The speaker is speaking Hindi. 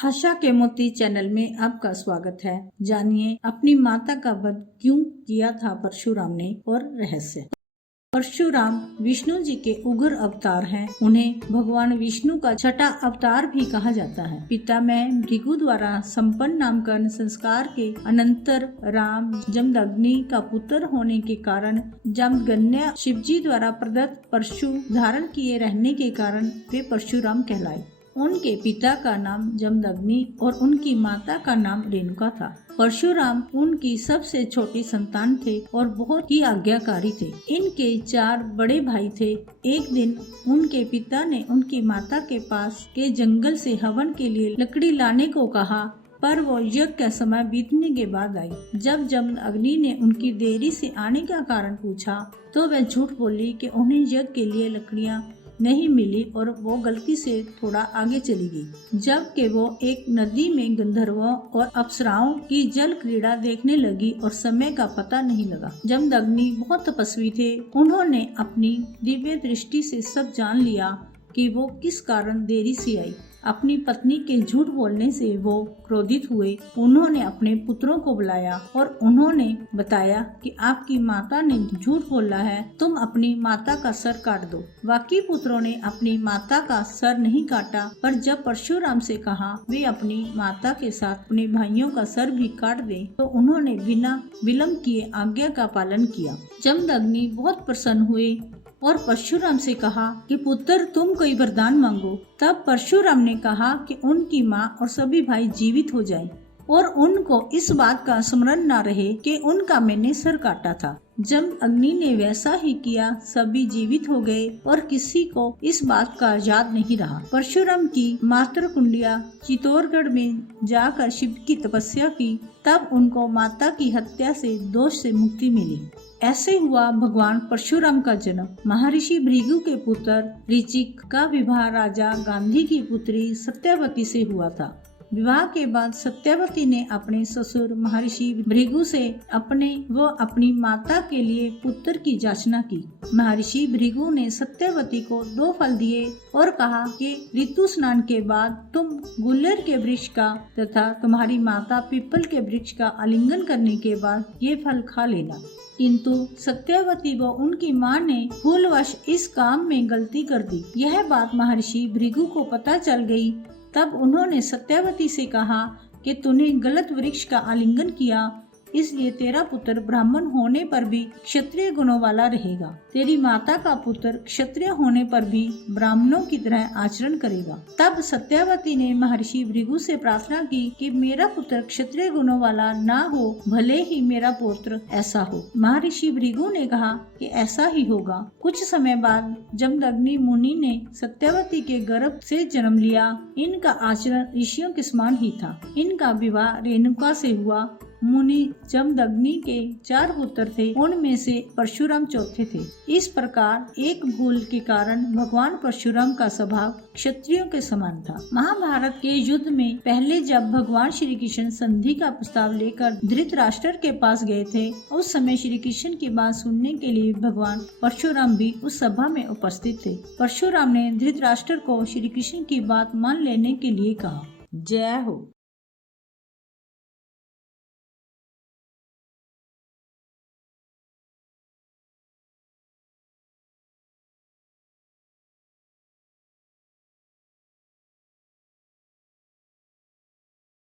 आशा के मोती चैनल में आपका स्वागत है। जानिए अपनी माता का वध क्यों किया था परशुराम ने और रहस्य। परशुराम विष्णु जी के उग्र अवतार हैं। उन्हें भगवान विष्णु का छठा अवतार भी कहा जाता है। पिता में भृगु द्वारा संपन्न नामकरण संस्कार के अनंतर राम जमदग्नि का पुत्र होने के कारण जमदग्नि शिवजी द्वारा प्रदत्त परशु धारण किए रहने के कारण वे परशुराम कहलाए। उनके पिता का नाम जमदग्नि और उनकी माता का नाम रेणुका था। परशुराम उनकी सबसे छोटी संतान थे और बहुत ही आज्ञाकारी थे। इनके 4 बड़े भाई थे। एक दिन उनके पिता ने उनकी माता के पास के जंगल से हवन के लिए लकड़ी लाने को कहा, पर वो यज्ञ का समय बीतने के बाद आई। जब जमदग्नि ने उनकी देरी से आने का कारण पूछा तो वह झूठ बोली कि उन्हें यज्ञ के लिए लकड़ियाँ नहीं मिली और वो गलती से थोड़ा आगे चली गई। जबकि वो एक नदी में गंधर्वों और अप्सराओं की जल क्रीड़ा देखने लगी और समय का पता नहीं लगा। जमदग्नि बहुत तपस्वी थे। उन्होंने अपनी दिव्य दृष्टि से सब जान लिया कि वो किस कारण देरी से आई। अपनी पत्नी के झूठ बोलने से वो क्रोधित हुए। उन्होंने अपने पुत्रों को बुलाया और उन्होंने बताया कि आपकी माता ने झूठ बोला है, तुम अपनी माता का सर काट दो। बाकी पुत्रों ने अपनी माता का सर नहीं काटा, पर जब परशुराम से कहा वे अपनी माता के साथ अपने भाइयों का सर भी काट दें, तो उन्होंने बिना विलम्ब किए आज्ञा का पालन किया। जमदग्नि बहुत प्रसन्न हुए और परशुराम से कहा कि पुत्र तुम कोई वरदान मांगो। तब परशुराम ने कहा कि उनकी माँ और सभी भाई जीवित हो जाएं और उनको इस बात का स्मरण न रहे कि उनका मैंने सर काटा था। जमदग्नि ने वैसा ही किया। सभी जीवित हो गए और किसी को इस बात का याद नहीं रहा। परशुराम की मातृ कुंडिया चित्तौड़गढ़ में जाकर शिव की तपस्या की, तब उनको माता की हत्या से दोष से मुक्ति मिली। ऐसे हुआ भगवान परशुराम का जन्म। महर्षि भृगु के पुत्र ऋचिक का विवाह राजा गांधी की पुत्री सत्यवती से हुआ था। विवाह के बाद सत्यवती ने अपने ससुर महर्षि भृगु से अपनी माता के लिए पुत्र की याचना की। महर्षि भृगु ने सत्यवती को 2 फल दिए और कहा कि ऋतु स्नान के बाद तुम गुल्लर के वृक्ष का तथा तुम्हारी माता पीपल के वृक्ष का आलिंगन करने के बाद ये फल खा लेना। किंतु सत्यवती व उनकी माँ ने भूलवश इस काम में गलती कर दी। यह बात महर्षि भृगु को पता चल गई। तब उन्होंने सत्यवती से कहा कि तूने गलत वृक्ष का आलिंगन किया, इसलिए तेरा पुत्र ब्राह्मण होने पर भी क्षत्रिय गुणों वाला रहेगा। तेरी माता का पुत्र क्षत्रिय होने पर भी ब्राह्मणों की तरह आचरण करेगा। तब सत्यवती ने महर्षि भृगु से प्रार्थना की कि मेरा पुत्र क्षत्रिय गुणों वाला ना हो, भले ही मेरा पुत्र ऐसा हो। महर्षि भृगु ने कहा कि ऐसा ही होगा। कुछ समय बाद जमदग्नि मुनि ने सत्यवती के गर्भ से जन्म लिया। इनका आचरण ऋषियों के समान ही था। इनका विवाह रेणुका से हुआ। मुनि जमदग्नि के 4 पुत्र थे, उनमें से परशुराम चौथे थे। इस प्रकार एक भूल के कारण भगवान परशुराम का स्वभाव क्षत्रियों के समान था। महाभारत के युद्ध में पहले जब भगवान श्री कृष्ण संधि का प्रस्ताव लेकर धृतराष्ट्र के पास गए थे, उस समय श्री कृष्ण की बात सुनने के लिए भगवान परशुराम भी उस सभा में उपस्थित थे। परशुराम ने धृतराष्ट्र को श्री कृष्ण की बात मान लेने के लिए कहा। जय हो।